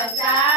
Basta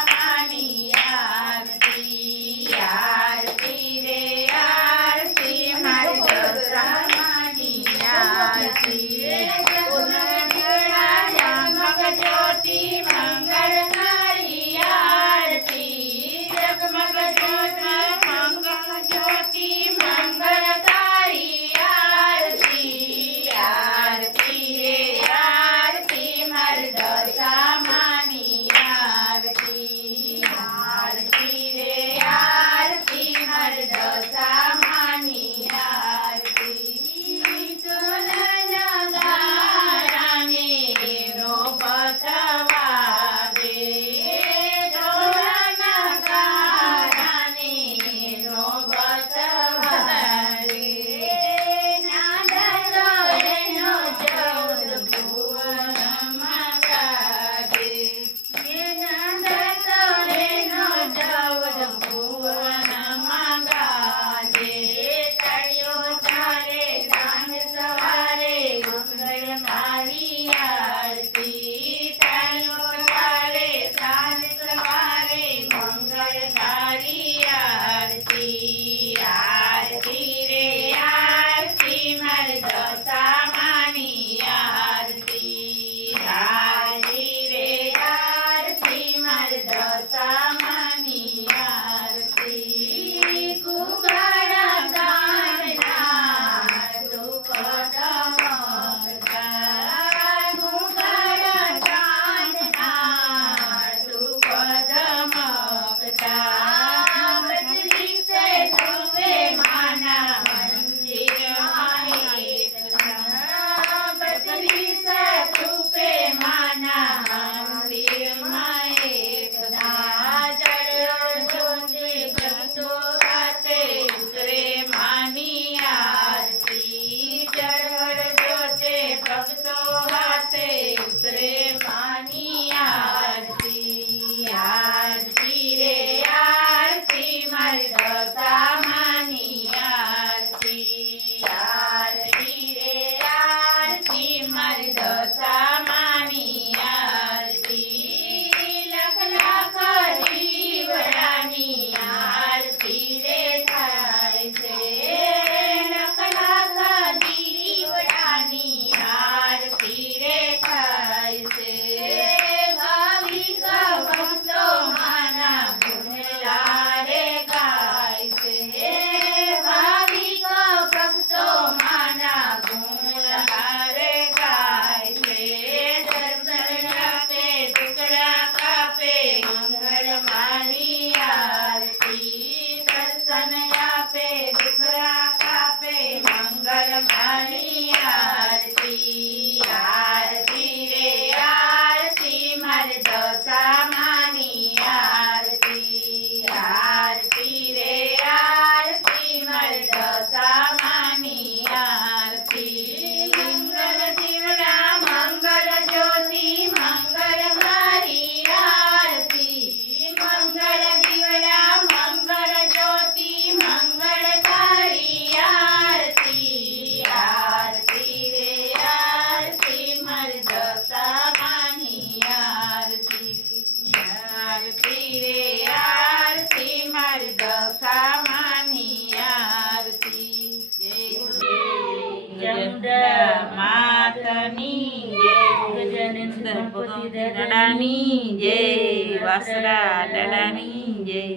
Amém. Gajanand Ganpati દાદાની જય. વાસરા જય.